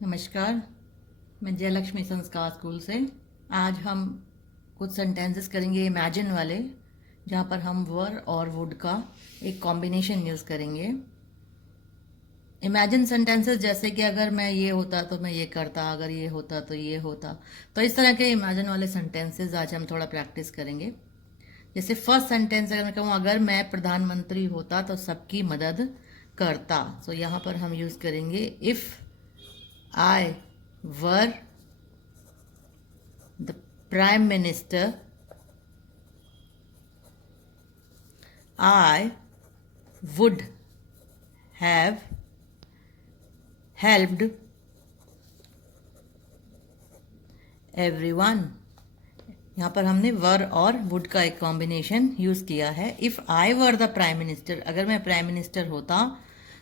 नमस्कार। मैं जयलक्ष्मी संस्कार स्कूल से। आज हम कुछ सेंटेंसेस करेंगे इमेजिन वाले, जहाँ पर हम वर और वुड का एक कॉम्बिनेशन यूज़ करेंगे। इमेजिन सेंटेंसेस जैसे कि अगर मैं ये होता तो मैं ये करता, अगर ये होता तो ये होता। तो इस तरह के इमेजिन वाले सेंटेंसेस आज हम थोड़ा प्रैक्टिस करेंगे। जैसे फर्स्ट सेंटेंस अगर मैं कहूँ, अगर मैं प्रधानमंत्री होता तो सबकी मदद करता। तो यहाँ पर हम यूज़ करेंगे if I were the prime minister, I would have helped everyone। यहाँ पर हमने वर और वुड का एक कॉम्बिनेशन यूज किया है। If I were the prime minister, अगर मैं प्राइम मिनिस्टर होता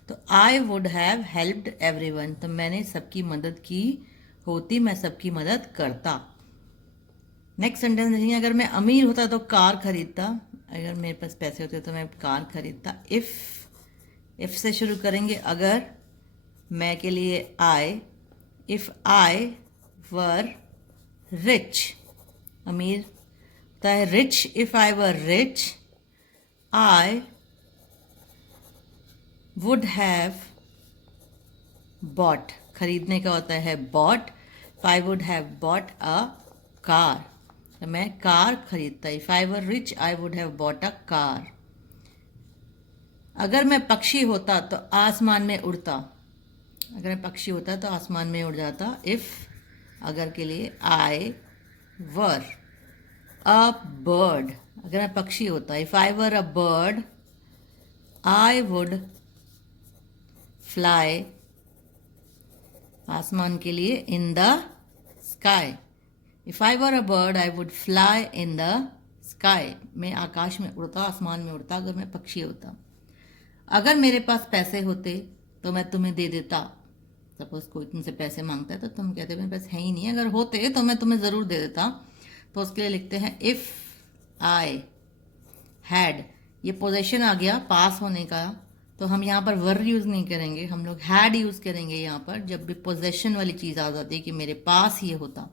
तो आई वुड हैव हेल्प्ड एवरीवन, तो मैंने सबकी मदद की होती, मैं सबकी मदद करता। नेक्स्ट सेंटेंस देखिए, अगर मैं अमीर होता तो कार खरीदता, अगर मेरे पास पैसे होते तो मैं कार खरीदता। इफ से शुरू करेंगे, अगर मैं के लिए आई, इफ आई वर रिच, अमीर होता है rich, if I were rich I would have bought, खरीदने का होता है bought, I would have bought a car, तो मैं कार खरीदता। If I were rich I would have bought a car. अगर मैं पक्षी होता तो आसमान में उड़ता, अगर मैं पक्षी होता तो आसमान में उड़ जाता। इफ अगर के लिए आई वर अ बर्ड, अगर मैं पक्षी होता, if I were a bird I would fly, आसमान के लिए in the sky. If I were a bird I would fly in the sky, मैं आकाश में उड़ता, आसमान में उड़ता अगर मैं पक्षी होता। अगर मेरे पास पैसे होते तो मैं तुम्हें दे देता, सपोज कोई तुमसे पैसे मांगता है तो तुम कहते मेरे पास है ही नहीं, अगर होते तो मैं तुम्हें ज़रूर दे देता। तो उसके लिए लिखते हैं इफ़ आई हैड, ये पोजेशन आ गया पास होने का, तो हम यहाँ पर वर यूज़ नहीं करेंगे, हम लोग हैड यूज़ करेंगे। यहाँ पर जब भी पोजेशन वाली चीज़ आ जाती है कि मेरे पास ये होता,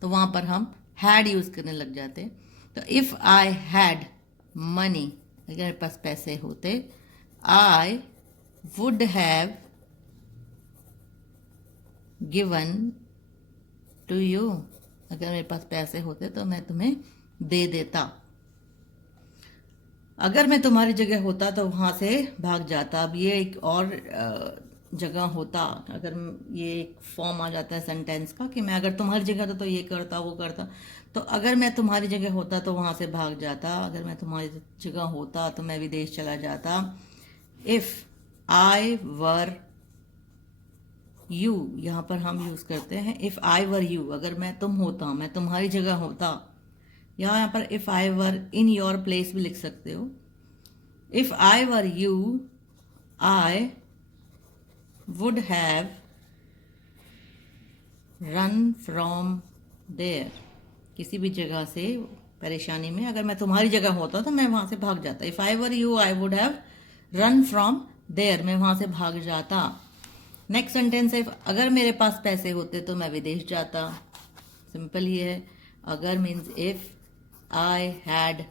तो वहाँ पर हम हैड यूज़ करने लग जाते। तो इफ़ आई हैड मनी, अगर मेरे पास पैसे होते, I would have given to you, अगर मेरे पास पैसे होते तो मैं तुम्हें दे देता। अगर मैं तुम्हारी जगह होता तो वहाँ से भाग जाता। अब ये एक और जगह होता, अगर ये एक फॉर्म आ जाता है सेंटेंस का कि मैं अगर तुम्हारी जगह होता तो ये करता वो करता। तो अगर मैं तुम्हारी जगह होता तो वहाँ से भाग जाता, अगर मैं तुम्हारी जगह होता तो मैं विदेश चला जाता। इफ़ आई वर यू, यहाँ पर हम यूज़ करते हैं इफ़ आई वर यू, अगर मैं तुम होता, मैं तुम्हारी जगह होता। यहाँ पर if I were in your place भी लिख सकते हो। If I were you I would have run from there, किसी भी जगह से परेशानी में अगर मैं तुम्हारी जगह होता तो मैं वहाँ से भाग जाता। If I were you I would have run from there, मैं वहाँ से भाग जाता। नेक्स्ट सेंटेंस है, अगर मेरे पास पैसे होते तो मैं विदेश जाता। सिंपल ही है, अगर means if I had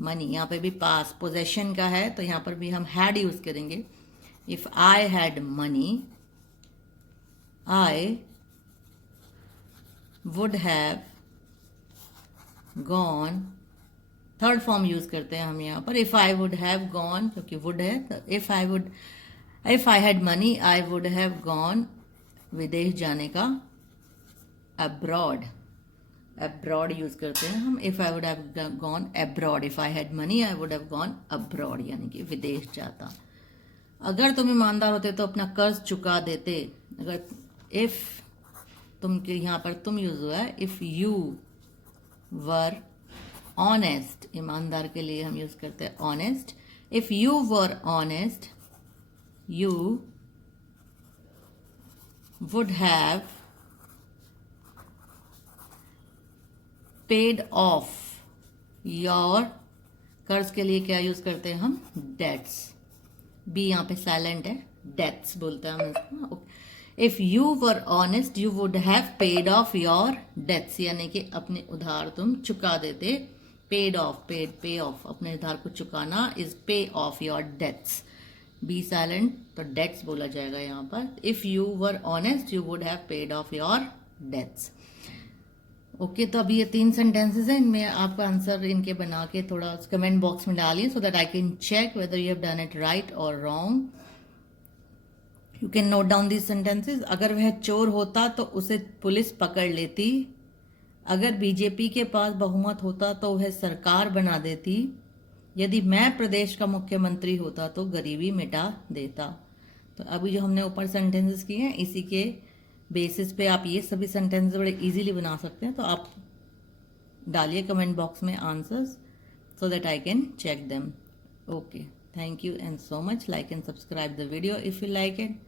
money, यहाँ पे भी पास पोजेशन का है तो यहाँ पर भी हम हैड यूज़ करेंगे। If I had money I would have gone, third form use करते हैं हम यहाँ पर। If I would have gone, क्योंकि वुड है, तो if I had money I would have gone, विदेश जाने का, अब्रॉड, अब्रॉड यूज़ करते हैं हम। If I would have gone abroad, if I had money I would have gone abroad, यानी कि विदेश जाता। अगर तुम ईमानदार होते तो अपना कर्ज चुका देते, अगर इफ़ तुम के यहाँ पर तुम यूज़ हुआ है। इफ़ यू वर ऑनेस्ट, ईमानदार के लिए हम यूज़ करते हैं honest. If you were honest you would have paid off your, कर्ज के लिए क्या यूज़ करते हैं हम, डेट्स, बी यहाँ पे साइलेंट है, डेट्स बोलते हैं हम इसको। If you were honest you would have paid off your debts, यानी कि अपने उधार तुम चुका देते। पेड ऑफ, पे ऑफ, अपने उधार को चुकाना is pay off your debts. B silent, तो डेट्स बोला जाएगा यहाँ पर। If you were honest you would have paid off your debts. Okay, तो अभी ये 3 सेंटेंसेस हैं, इनमें आपका आंसर इनके बना के थोड़ा कमेंट बॉक्स में डालिए so that I can check whether you have done it right और wrong. You can note down these sentences. अगर वह चोर होता तो उसे पुलिस पकड़ लेती। अगर बीजेपी के पास बहुमत होता तो वह सरकार बना देती। यदि मैं प्रदेश का मुख्यमंत्री होता तो गरीबी मिटा देता। तो अभी जो हमने ऊपर सेंटेंसेस किए हैं इसी के बेसिस पे आप ये सभी सेंटेंस बड़े इजीली बना सकते हैं। तो आप डालिए कमेंट बॉक्स में answers so that I can check them. Okay, thank you and so much. Like and subscribe the video if you like it.